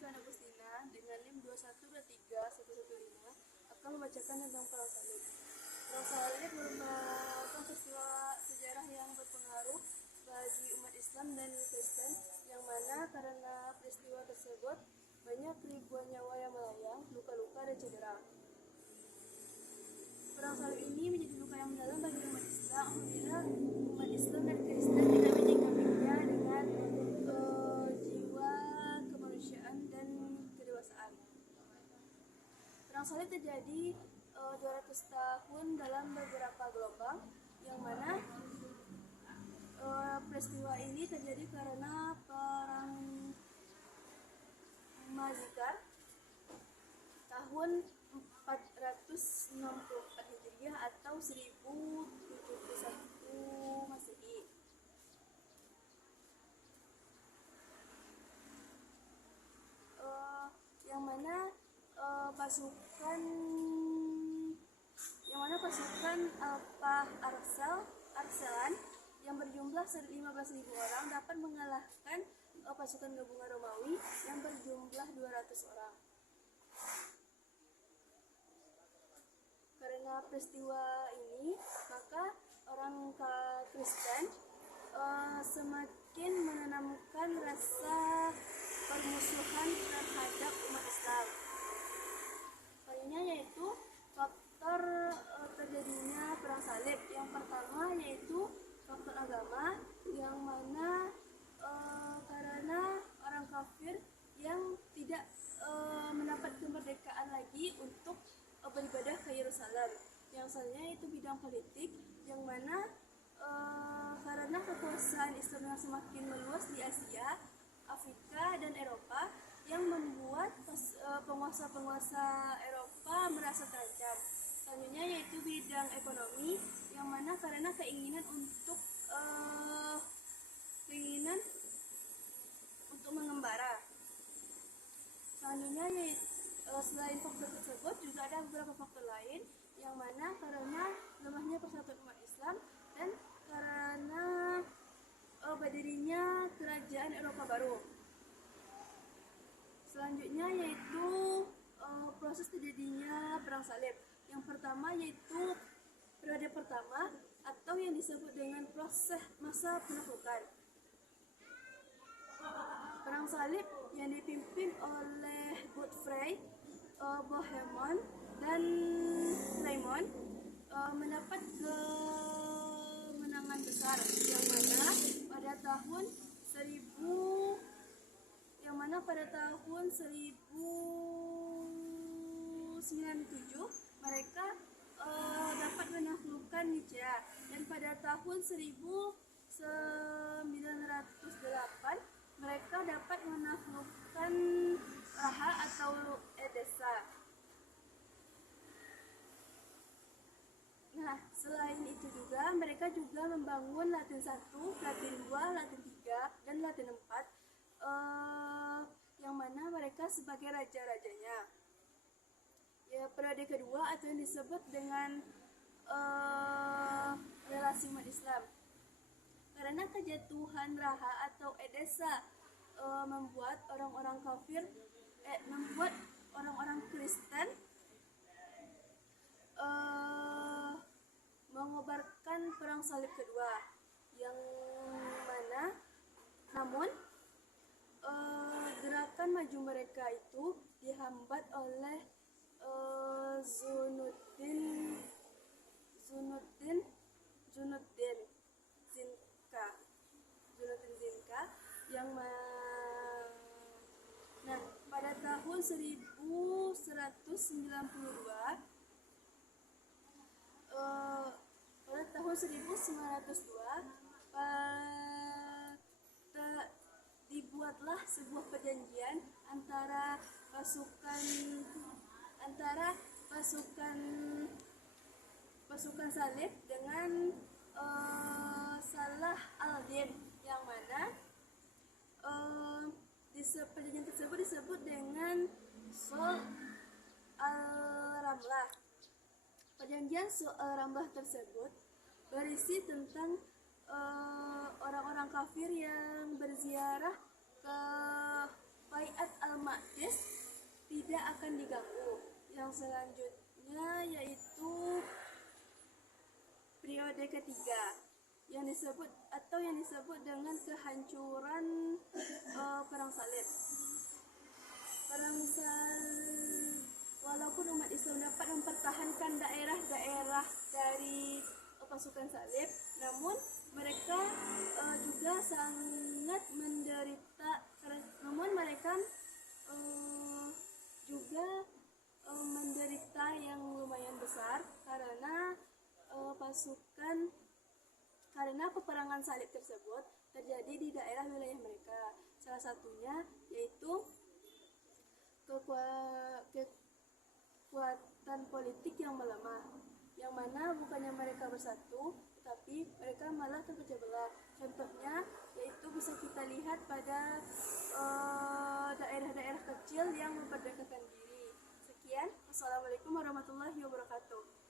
Alfian Agustina dengan NIM 2123115 akan membacakan tentang Perang Salib. Perang Salib merupakan peristiwa sejarah yang berpengaruh bagi umat Islam dan Kristen, yang mana karena peristiwa tersebut banyak ribuan nyawa yang melayang, luka-luka dan cedera. Perang Salib ini menjadi luka yang mendalam bagi umat Islam apabila umat Islam dan Kristen tidak menyikapinya dengan jiwa kemanusiaan dan kedewasaan. Perang Salib terjadi 200 tahun dalam beberapa gelombang, yang mana peristiwa ini terjadi karena perang Mazikar tahun 464 Hijriah atau 1071 Masehi. Yang mana pasukan Arselan yang berjumlah 15.000 orang dapat mengalahkan pasukan gabungan Romawi yang berjumlah 200 orang. Karena peristiwa ini, maka orang Kristen semakin menanamkan rasa permusuhan terhadap umat Islam. Poinnya yaitu faktor terjadinya perang salib. Yang pertama yaitu faktor agama, yang mana karena orang kafir yang tidak mendapat kemerdekaan lagi untuk beribadah ke Yerusalem. Yang selanjutnya itu bidang politik, yang mana karena kekuasaan Islam yang semakin meluas di Asia, Afrika, dan Eropa, yang membuat penguasa-penguasa Eropa merasa terancam. Selanjutnya yaitu bidang ekonomi, yang mana karena keinginan untuk mengembara. Selanjutnya yaitu selain faktor tersebut juga ada beberapa faktor lain, yang mana karena lemahnya persatuan umat Islam dan karena berdirinya kerajaan Eropa baru. Selanjutnya yaitu proses terjadinya perang salib. Yang pertama yaitu periode pertama atau yang disebut dengan proses masa penaklukan. Perang salib yang dipimpin oleh Godfrey, Bohemond, dan Raymond mendapat kemenangan besar, yang mana pada tahun 1097 mereka dapat menaklukkan Nicea, dan pada tahun 1908 mereka dapat menaklukkan Raha atau Edessa. Nah, selain itu juga mereka juga membangun Latin 1, Latin 2, Latin 3, dan Latin 4, yang mana mereka sebagai raja-rajanya. Ya, periode kedua atau yang disebut dengan relasi umat Islam. Karena kejatuhan Raha atau Edessa membuat orang-orang Kristen mengobarkan perang salib kedua, yang mana namun gerakan maju mereka itu dihambat oleh Zunuddin Zinka, yang pada tahun 1192 dibuatlah sebuah perjanjian antara pasukan salib dengan Salah al-Din, yang mana perjanjian tersebut disebut dengan Sulh al-Ramlah. Perjanjian Sulh al-Ramlah tersebut berisi tentang orang-orang kafir yang berziarah ke Baiat al otomatis tidak akan diganggu. Yang selanjutnya yaitu periode ketiga yang disebut dengan kehancuran perang salib. Walaupun umat Islam dapat mempertahankan daerah-daerah dari pasukan salib, namun mereka juga sangat menderita. Namun mereka juga menderita yang lumayan besar karena peperangan salib tersebut terjadi di daerah wilayah mereka. Salah satunya yaitu kekuatan politik yang melemah, yang mana bukannya mereka bersatu, tapi mereka malah terpecah belah. Contohnya yaitu bisa kita lihat pada daerah-daerah kecil yang memperdekakan diri. Sekian, wassalamualaikum warahmatullahi wabarakatuh.